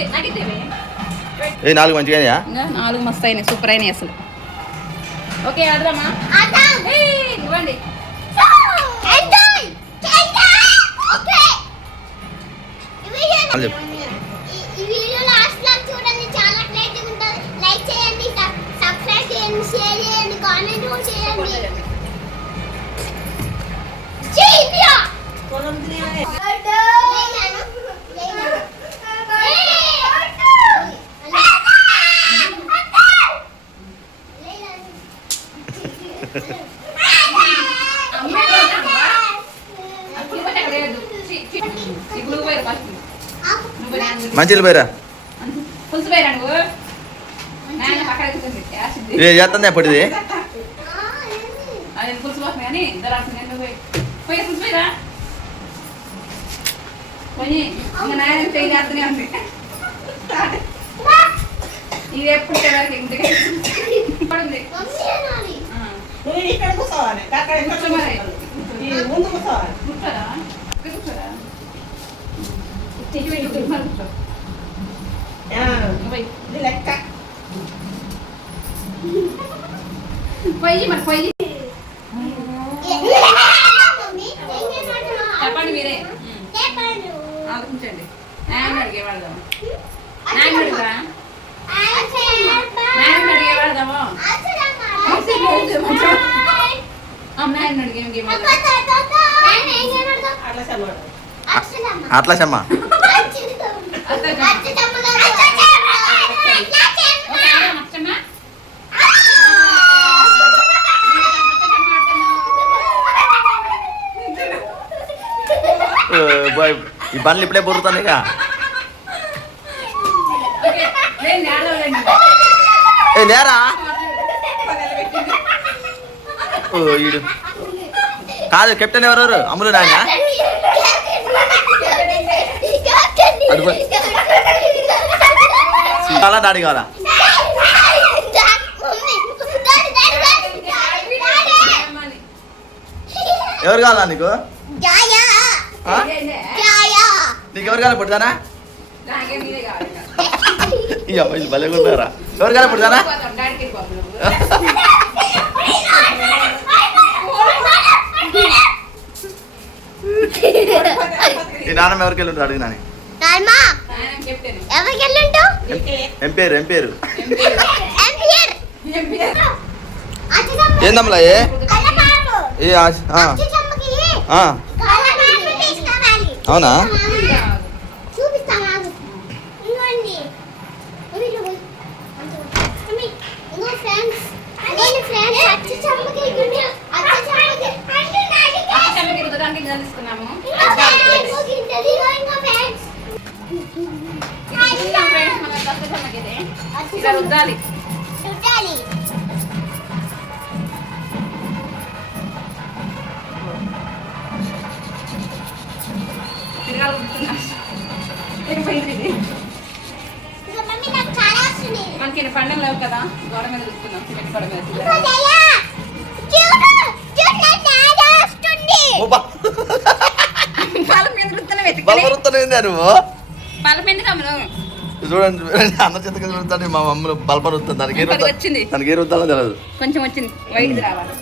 ఏ 4 మంచిగా 4 మస్తు అయినాయి, సూపర్ అయినాయి అసలు. ఓకే ఆద్రమ్మా ఇవ్వండి. మంచిలు పోయిరా చేస్తుంది ఎప్పటిది ఇది ఎప్పుడు ఇంటికి పోయి మరి పోయి చెప్పండి మీరే ఆలోచించండి. నాయన అడిగేవాడదాము నాయన అడుగురా నాయన అడిగేవాడదాము నాయన అడిగే అట్లా చెమ్మ ఈ బండ్లు ఇప్పుడే బొరుతాను ఇక లేరా ఈడు కాదు కెప్టెన్ ఎవరెవరు అమ్ములు నాయన చాలా దాడి కావాలా ఎవరు కావాలా నీకు నీకెవరు కావాలి పుడతానా భలే కొట్టారా ఎవరు కావాలి పుడతానా ఈ నాన్నమ్మ ఎవరికి వెళ్ళి అడిగినా ఎంపేరు ఏందమ్మలా అవునా రుద్దాలి మనకి పండుగ లేవు కదా, గోడ మీద చూస్తున్నాం సిమెంట్ గోడ మీద. చూడండి అన్న చేతకి చూడతాను మా మమ్మల్ని బల్బర్ వస్తుంది దానికి వచ్చింది దానికి ఏ రుద్దాలో తెలియదు కొంచెం వచ్చింది వైట్ రావాలి.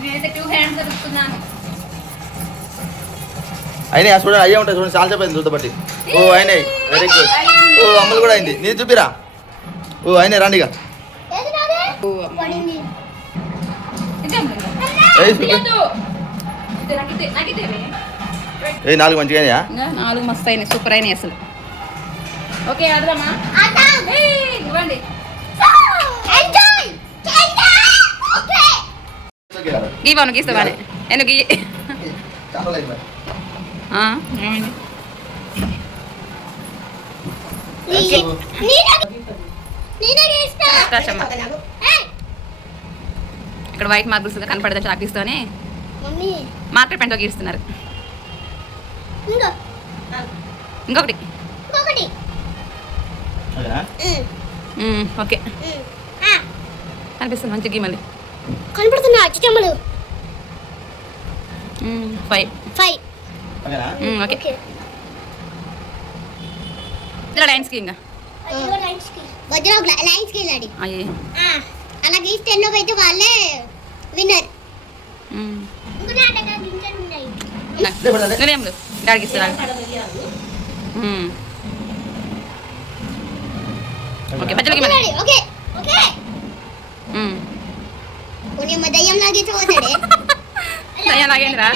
నేనైతే 2 హ్యాండ్స్ రుద్దుతున్నాను. అయినా చూడండి అయ్యే ఉంటాయి చూడండి చాలా చెప్పయింది చూద్ద బట్టి. ఓ అయినాయి వెరీ గుడ్. ఓ అమ్మలు కూడా అయింది నీ చూపిరా. ఓ అయినాయి రండిగా 4 మంచిగా 4 మస్తు అయినాయి, సూపర్ అయినాయి అసలు. ఓకే ఆద్రమ్మా ఇవ్వండి. గీవాను గీస్తావానే నేను గీ ఇక్కడ వైట్ మార్బుల్స్ కనపడదా చాక్లెట్స్తోనే మార్కెట్ పెంటో గీస్తున్నారు. ఇంకొకటి ఓకే కనిపిస్తుంది మంచి గీ మళ్ళీ కనపడుతున్నా అచ్చుచమ్మలు 5. 5. ఓకేనా? Okay okay. ఇలా లైన్స్కి ఇంకా మధ్యలో లైన్స్ కి వెళ్ళాడు. అయ్యి అలా గీస్తే ఎన్నో అయితే వాళ్ళే విన్నర్. నేనేం డాడీకి ఇస్తాను. ఓకే మధ్యలోకి మళ్ళీ ఓకే ఓకే కొన్ని దయ్యం లాగేపోతాడే. నాగేంద్రా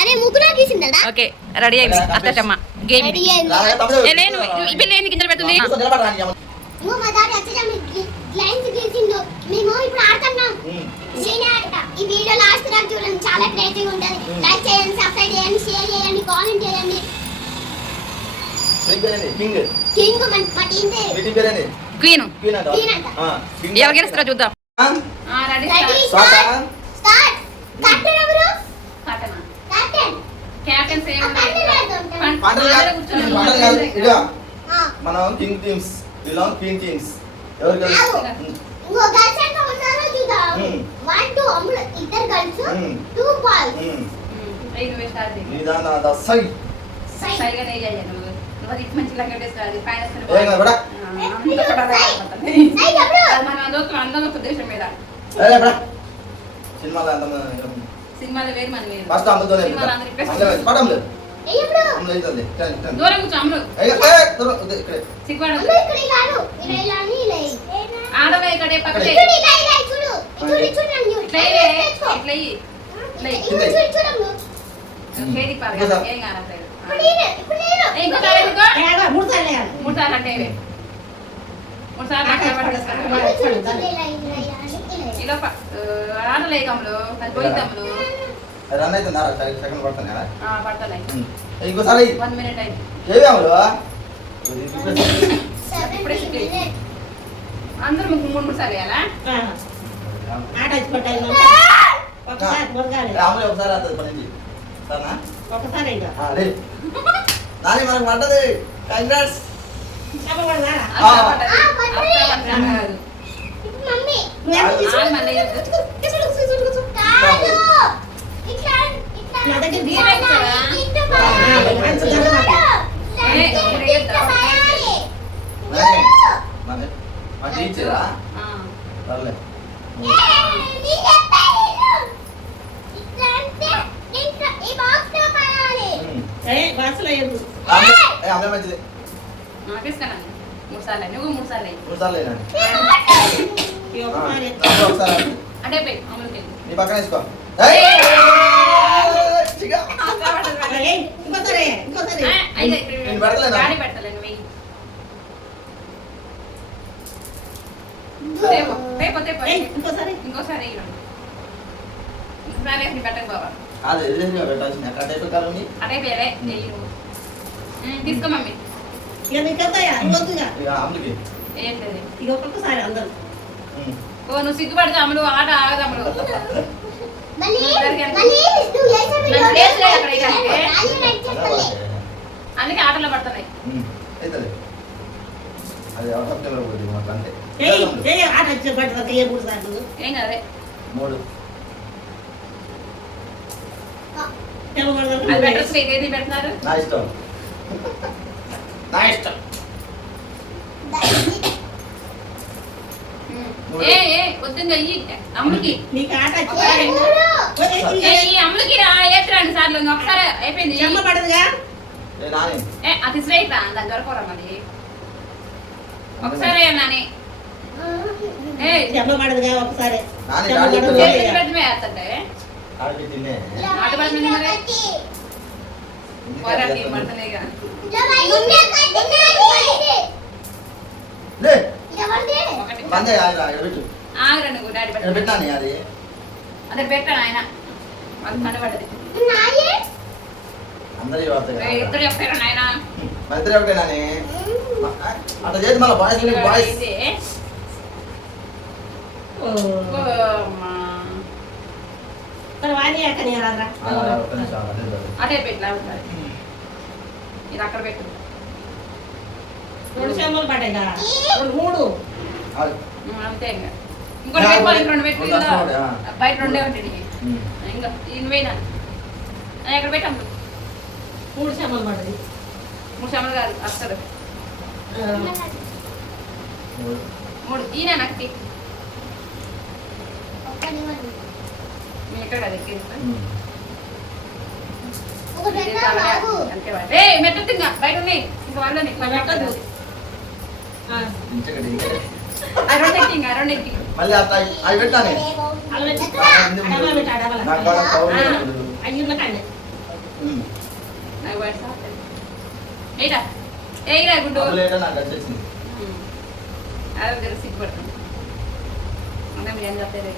అరే ముగ్గురు గీసిందా? ఓకే రెడీ అయింది అత్తమ్మ గేమ్. రెడీ అయింది. రాగా తమ్ముడు. నేను ఇప్పుడు ఏంది గింజలు పెడుతుంది. కూర్చో, నిలబడరా నీ అమ్మ. నువ్వు మా డాడీ అచ్చగా లైన్స్ గీసిండు. మేము ఇప్పుడు ఆడుతున్నాం. నేనే ఆడతా. ఈ వీడియో లాస్ట్ దాకా చూడండి, చాలా క్రియేటివ్ ఉంటది. లైక్ చేయండి, సబ్స్క్రైబ్ చేయండి, షేర్ చేయండి, కామెంట్ చేయండి. కింగ్ పేరేంటి? కింగ్. కింగ్ మా టీం పేరు. మీ టీం పేరేంటి? క్వీన్ క్వీన్ అంట. క్వీన్ అంట. ఆ, కింగ్. ఎవరు గెలుస్తారో చూద్దాం. రెడీ రెడీ స్టార్ట్ ఆ? స్టార్ట్. కెప్టెన్ ఎవరు? కాటనా కెప్టెన్. క్యాప్టెన్ సేమ్ పంటలు కాదు. ఇదిగో, మనం king teams, belong queen teams. ఎవరు గెలుస్తారు? ఇంకో గర్ల్స్ ఎంత ఉన్నారో చూద్దాం. 1 2 అమ్ములు ఇద్దరు గర్ల్స్, 2 బాయ్స్. నిదాన దసై. సైగా నేయాలి నువ్వు అది మంచి లంగడే స్టార్ పైన ఏం కాదు బడా. సై ఎవరు? మన అందరం ప్రదేశం మీద ఏలే బడా. సినిమాలో అంత సినిమాలో వేరు మన వేరు ఫస్ట్ అమ్ముతోనే సినిమాలో అందరూ ఇప్పేసి పడం లేదు. ఏ ఎవరు? అమ్ములు అవుతుంది. టెన్. దూరం కూర్చో అమ్ములు ఇక్కడే. సిగ్గుపడ అమ్ములు ఇక్కడ కాదు. ఇలా ఇలా అని ఇలా. ఆడవే ఇక్కడే పక్కనే చూడు ఇలా ఇలా చూడు. చూడు చూడు నన్ను. ఇట్లా ఇట్లా చూడు చూడు చూడు. కేది పార ఏం కానట్లేదు ఇప్పుడు నేను ఇంకోసారి ఇంకో మూడు సార్లు వేయాలి. మూడు సార్లు అంటే మూడు సార్లు చూడు చూడు ఇలా ఇలా అని. ఇలా ఆటలే కమ్ములు అది పోయిద్దాములు రన్ అవుతుందా? సెకండ్ పడతాను కదా. పడతలే ఇంకోసారి 1 మినిట్ అయింది ఏవి అమ్ములు? ఇప్పుడే అందరూ మూడు మూడు సార్లు వేయాలా ఆట వచ్చి పట్టాలి. ఒకసారి మొదగాలి. అమ్ములు ఒకసారి అవుతుంది పని సరేనా? ఒకసారి ఇంకా రే నాని మనకు పడ్డది. కంగ్రాట్స్. చెప్పకూడదా? ఇప్పుడు మమ్మీ నువ్వేమో తీసుకు- మళ్ళీ కాదు. ఇట్లా ఇట్లా నా దగ్గర ఇట్లా తీసుకురా. ఇట్లా పారాలి. మంచి చూడు. ఏ, ఇట్లా పారాలి. నాని మన మా టీచరా? సర్లే. నీ చెప్పాలి నేను. ఇట్లా అంటే ఇట్లా ఈ బాక్స్ లో పారాలి. బాక్స్లో వేయదు. అమ్మే మంచిది. తీసుకున్నాను మూడు సార్లు నువ్వు మూడు సార్లు అయ్యి మూడు సార్లు అయినా ఈ ఒకసారి ఒకసారి అంటే పోయి అమలుకి నీ పక్కన వేసుకో. ఏయ్, ఇంకోసారి ఇంకోసారి నేను పెడతలేనా? గాడి పెట్టలేను వెయ్యి తేపో ఏయ్, ఇంకోసారి ఇంకోసారి వేయను ఇంకోసారి వేసి పెట్టక బాబా అది ఎదురు పెట్టాల్సింది. అక్కడ టైప్ కాలం అటే పేరే వెయ్యి తీసుకో మమ్మీ ఇక నీకు వెళ్తాయా వద్దుగా ఇక అమ్ములకి. ఏం లేదు ఇక ఒక్కొక్కసారి అందరు ఓ నువ్వు సిగ్గుపడితే అమ్ముడు ఆట ఆగదు అమ్ముడు మళ్ళీ జరిగింది. మళ్ళీ నువ్వు చేసే వీడియో నాకు ప్లేస్ లేదు అక్కడ ఇక. రాజీ రెడ్ చెప్పలే. అందుకే ఆటలో పడుతున్నాయి అవుతుంది. అది ఎవరు పోతుంది మాకు అంతే. ఏయ్ ఏయ్ ఆట వచ్చి పట్టుదల ఏ మూడు సార్లు ఏం కదే 3 అది పెట్టచ్చు ఏది పెడుతున్నారు నా ఇష్టం. నా ఇష్టం. ఏ ఏ వద్దు అయ్యి అమ్ములకి నీకు ఆట ఏ వచ్చి మూడు. ఈ అమ్ములకి రా ఏటి రెండు సార్లు ఇంకా ఒకసారి అయిపోయింది చెమ్మ పడదుగా ఏ నాని ఏ అది స్ట్రైట్ రా దాని దొరకరా మరి ఒకసారి నాని ఏ చెమ్మ పడదుగా ఒకసారి నాని చెమ్మ గాడి పడదు. చేతులు పెద్దమే వేస్తుంటే ఆడికి తిన్నే. ఆట పడుతుంది మరి ఒకటి. పోరాటి పడుతున్నాయిగా ఇలా ఇండియా కట్టినాయి. లే ఎవరిది? ఒకటి మందే ఆగిరా ఇక్కడ పెట్టు. ఆగరా నువ్వు డాడీ ఇక్కడ పెట్టు పెట్టాను అది. అదే పెట్టాను ఆయన అది కనబడది నాయి? అందరి వార్త ఇద్దరు చెప్పారు నాయన మన ఇద్దరు ఒకటే నాని. అట్లా చేసి మళ్ళీ బాయ్స్ బాయ్స్. ఓ. మరి వాణి అక్కడ రాదురా ఒక్క నిమిషం అదే కాదు. అదే పెట్టినా ఉంటారు ఇది అక్కడ పెట్టు రెండు చెమ్మలు పడ్డాయిగా రెండు మూడు ఆగు. అంతే ఇంకా ఇంకోటి పెట్టుకోవాలి ఇంక రెండు పెట్టుకుందా రెండు వస్తున్నాయి, బయట రెండే ఉంటాయి ఉమ్. ఇంకా ఇన్వేనా అది ఎక్కడ పెట్టాము 3 శమలు పడ్డది 3 శామలు కాదు అసలు ఆ, 3 ఈయన నాకు ఒక్కటి ఇవ్వండి. నేను ఎక్కడ కదా ఎక్కిస్తాను ఒకటి పెట్టా బాబు. మెట్టు ఇంకా బయట ఉన్నాయి ఇంకా వాళ్ళని మరి పెట్టద్దు. ఆ, అరౌండ్ ఎక్కింగ్ మళ్ళీ అట్లా అవి పెట్టాను అలా పెట్టు. నాకు డబ్బా పెట్టు, ఆ డబ్బాలో. కూడా పౌడర్ ఆ, లేదు. అయ్యున్న కాడనే. ఏరా ఏరా గుడ్డు అప్పులేటో నాకు వచ్చేసింది అది తెలిసి సిగ్గుపడుతుంది అంటే మీరు ఏం చెప్తారు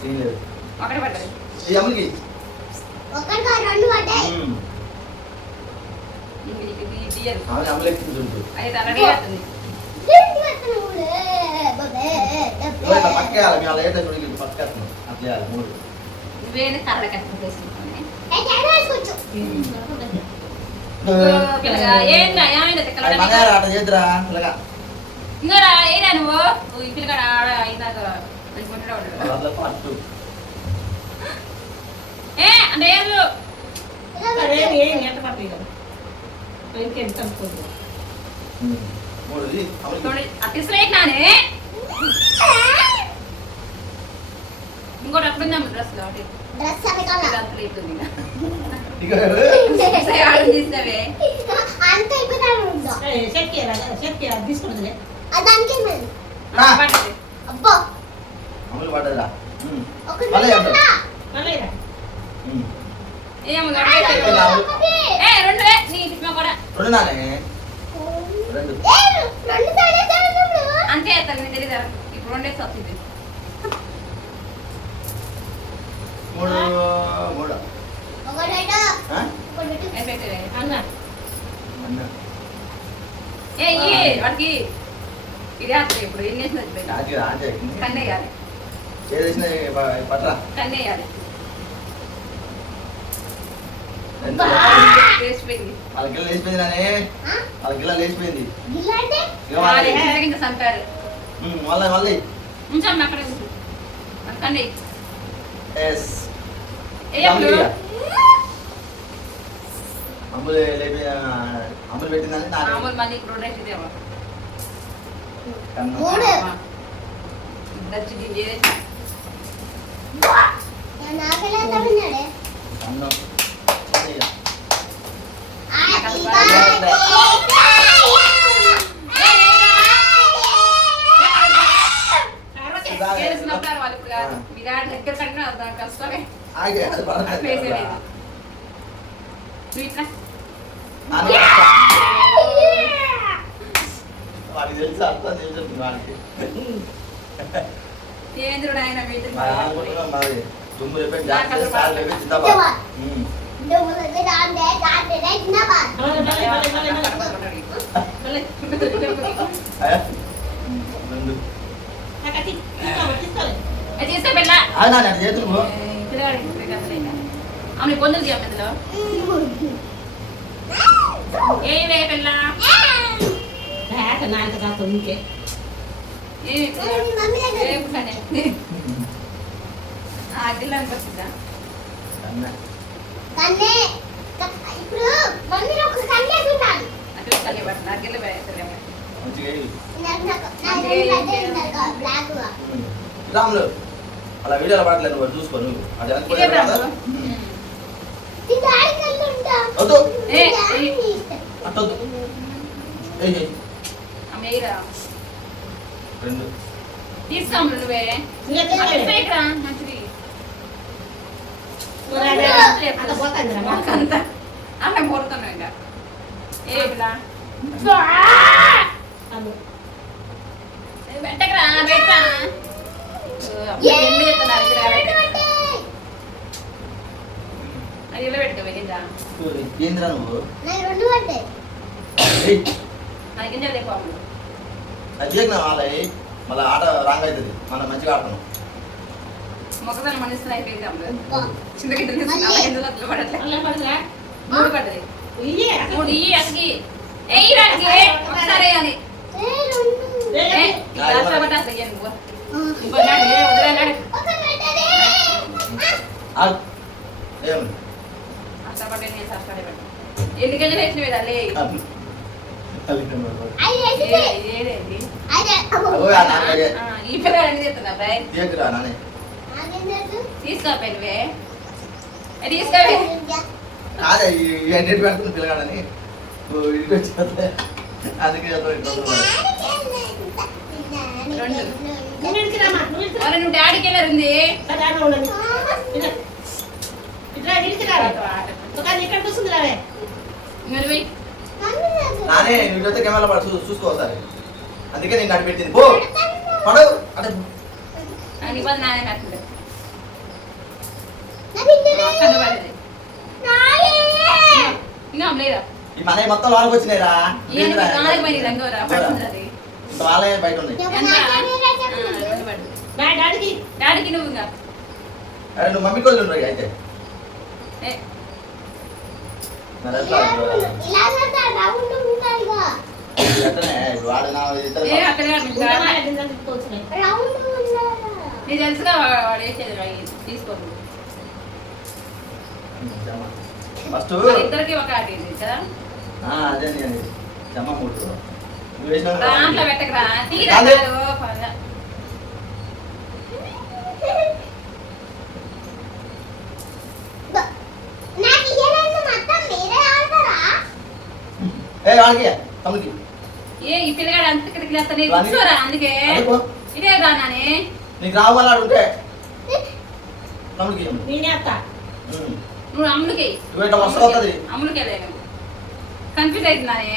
సీన్ లేదు ఒకటే పడ్డది ఈ అమ్మకి ఒక్కటి కాదు, రెండు పడ్డాయి. తీయరు ఆమె అమ్మలెక్కి చూడు అయితే అలాగే అవుతుంది ఏంటి పెట్టను ఊరే? బబే, డబ్బే. ఇట్లా పక్కేయాలి మీ అలా ఏదో చూడు పక్కేస్తున్నాం అట్లా వేయాలి 3 నువ్వేది కర్ర కట్టు చేసుకుంటానే ఏ, తేడా వేసుకోవచ్చు. పిల్లగా ఏందా ఏమైంది అది మగారు ఆట చేద్దురా పిల్లగా ఇంకా ఏనా నువ్వు ఈ పిల్లగాడ ఆడ అయినాక అనుకుంటున్నాడు అట్లా పట్టు అంటే ఏం ఇలా అదే పెట్టు. ఏం ఎంత పడతాయి కదా ఇంకెంత కలుపుకుంటుంది 3 ఇది అమ్మకి అతిశ్రేట్నానే ఇంకోటి అప్పుడు ఉందాం డ్రెస్ కాబట్టి డ్రెస్ అమ్మకాల. అంత లేపుతుంది ఇక తీసినవే అంత ఎక్కుతాను ఉందా? చెక్కి తీసుకుంటుంది దానికి మరి. అబ్బో, అమ్మలు పడ్డదిరా ఒకటి మళ్ళీ పెట్టా. మళ్ళీ రా. ఏమో ఒకటి. రెండు నీ తిప్ప కూడా 2 నానే 2 ఏ, రెండు తేడా తేడా ఇప్పుడు. అంతే అవుతాను నేను తెలియదు ఇప్పుడు రెండేసి వస్తుంది 3 ఒకటి పెట్టా. ఆ? ఒకటి పెట్టు. అయిపోయింది అన్న అన్న వాడికి ఇది వేస్తుంది ఇప్పుడు ఏం చేసినది రాజు రాజు కన్నేయాలి చేసిన పట్రా కన్నేయాలి అబ్బా. వేసిపోయింది వాళ్ళ గిల్ల లేచిపోయింది నానే ఆ? వాళ్ళ గిల్ల లేచిపోయింది గిల్లా అంటే? ఇక వాళ్ళ- ఇంకా చంపారు మళ్ళీ మళ్ళీ ఉంచాం అక్కడ కన్నే ఎస్ ఏ అప్పుడు అమ్ములు లేపి అమ్ములు పెట్టిందని నాకు మామూలు మళ్ళీ ఇప్పుడు రెండేసి ఇదేమో కన్ను. 3. దచ్చి గింజే నాకెలా తమిళనాడే? కన్ను. ఇక. హ్యాపీ బర్త్డే చేసినప్పుడు వాళ్ళు ఇప్పుడు కాదు విరాట్ దగ్గర కన్నా దాని కష్టమే ఆగే అది పడదు. వేసేది నువ్వు ఇట్లా నాన్న వాడికి తెలుసు అర్థం తెలుసు వాడికి ఏంద్రుడు ఆయన వీటి మరి అనుకుంటున్నాం మరి దుమ్ము రేపే జాగ్రత్త సార్ రేపే చింతపా నువ్వు రాండే రాండే జిందాబాద్. మళ్ళీ తీసుకోవాలి అది చేస్తే పిల్ల ఆయన చేతులు ఆమె పొందులు తీయ పెద్దలో ఏవే పిల్ల నాలుగు కాస్త ఇంకే ఏమి మీ మమ్మీ దగ్గర ఏం పని అడ్డిలో అనిపిస్తుందా కన్నే ఇప్పుడు మమ్మీ ఒక కన్నే ఉండాలి. అట్లా తల్లి పడుతుంది అడ్డిలో మంచిగా వేయి. బ్లాక్ గా రాములు అలా వీడియోలో పడట్లేదు నువ్వు చూసుకో నువ్వు అది వెనక్కి పోయి కదా. ఈ డాడీ కళ్ళు ఉంటా. వద్దు ఏ అట్టొద్దు ఏయ్ ఏయ్. అమ్మేరా 2 తీసుకోము నువ్వే ఫేక్ రా మంచిది అంత పోతుంది అంత ఆమె పోతున్నావు ఇంకా ఏ పిల్ల పెట్టకరా పెట్టరా ఎన్ని చెప్తున్నారు అది ఇలా పెట్టుకో గింజ ఏంద్రా నువ్వు నాకు రెండు పడ్డాయి. ఏయ్, అది గింజ లేకపో అది చేయకు వాళ్ళవి మళ్ళీ ఆట రాంగ్ అవుతుంది మనం మంచిగా ఆడుతున్నాం మొక్కజొన్న మనిషి అయిపోయింది అమ్ముడు అబ్బా. చిన్న గింజ తీసుకున్నా ఎందుకు అట్లా పడట్లే పడుతుందా 3 పడ్డది ఇయ్యే 3 ఇయ్యి అసలు ఏ రానికి ఒకసారి అని ఏ రెండు. లాస్ట్ ఒకటి అసలు ఇయ్య నువ్వు ఆ. ఇంకో నాడు వదిలేనాడు ఒక పెట్టదే. ఆడు ఏం సపోర్ట్ నేను సబ్స్క్రైబ్ పెట్టు ఎన్ని కేజీలు వేసినవి తల్లి అది వేసింది. ఏదేంటి అదే. ఈ పిల్లలు ఎన్ని చేస్తున్నా బ్రైన్ తీయకురా నానే. నాకేం తెలుసు? తీసుకోపోయినవే తీసుకోవే అదే ఈ ఎండెట్ పెడుతుంది పిల్లగాడని ఇంటికి వచ్చి అందుకే నువ్వు ఇంటికి రామా, నువ్వు ఇంటికి రా. మరి నువ్వు డాడీకి వెళ్ళారుంది అలా అలా ఉండని. ఇట్లా. ఇట్లా ఇంటికి రా. ఒకసారి ఇక్కడ కూర్చుంది రావే. మరి పోయి నానే నువ్వు కెమెరా పడు చూసుకో ఒకసారి అందుకే నేను అటు పెట్టింది పో పడు అంటే నాకు ఇబ్బంది నానే పెట్టండి నా బిడ్డనే. కనబడేది నాయే. ఇంకా లేదా ఈ మన మొత్తం లోనకి వచ్చినాయిరా ఇవన్నీ నాలుగు పోయి రంగవరా పడుతుంది ఇంకా వాళ్ళే బయట ఉన్నాయి నువ్వు ఎంత నాకేం తెలుసు? రెండు పడుతుంది బాయ్ డాడీకి. డాడీకి నువ్వు ఇంకా అరే నువ్వు మమ్మీ కోళ్ళు ఉన్నాయి అయితే ఏ, మరి ఎట్లా? ఇలా చేస్తా, రౌండ్ ఉంటాయిగా. ఎట్లనే? వాడు నా ఇద్దరు ఏ అక్కడ కాదు, మీకు ఇంకా కాదు. బాయ్ గింజలు తిప్పుకొచ్చినాయి. రౌండ్ ఉండాలా? నీకు తెలుసుగా వాడు వేసేది తీసుకోండి ఫస్ట్ ఇద్దరికి ఒక ఆట ఇది కదా అదే నేను జమ్మ మూడు నువ్వు వేసినావు కదా. దాంట్లో పెట్టకరా తీరా అదే. నాకు ఇయ్యలేదు మొత్తం మీరే ఆడతారా? ఏ వాడికి తమ్ముడికి ఏ ఈ పిల్లగాడు అంత ఇక్కడికి లేస్తాను కూర్చోరా అందుకే అడుగు. ఇదే రానానే నీకు రావాలి అడుగుంటే తమ్ముడికి నేనే అత్త. నువ్వు అమ్ములకి నువ్వు ఇట్లా వస్తూ వస్తుంది అమ్ములకి వెళ్ళాను కన్ఫ్యూజ్ అవుతున్నానే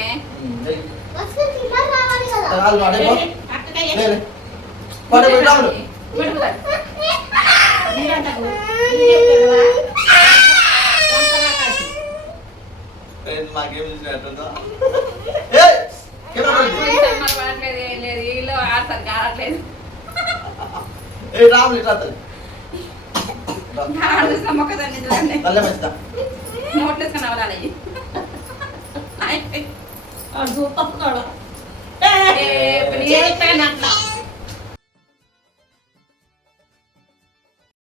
వస్తే తిన్నారు రావాలి కదా. కాదు అడగో అక్కకయ్య. పడే రాములు పెట్టుకుంటాడు. మీరంటకు. ఇది చెప్పావా? అంతలా కాదు. మాకేం చూసినట్టుందో పోయి సినిమాలు పడట్లేదు ఏం లేదు వీళ్ళు ఆడతారు కావట్లేదు ఏ రాములు ఇట్లా వస్తుంది ఆడుతున్న మొక్కదాన్ని చూడండి తల్లే మంచిదా నోట్లు వేసుకొని అవలాలి ఆ సూపర్ కూడా. ఏ, ఇప్పుడు నేను చెప్తాను అట్లా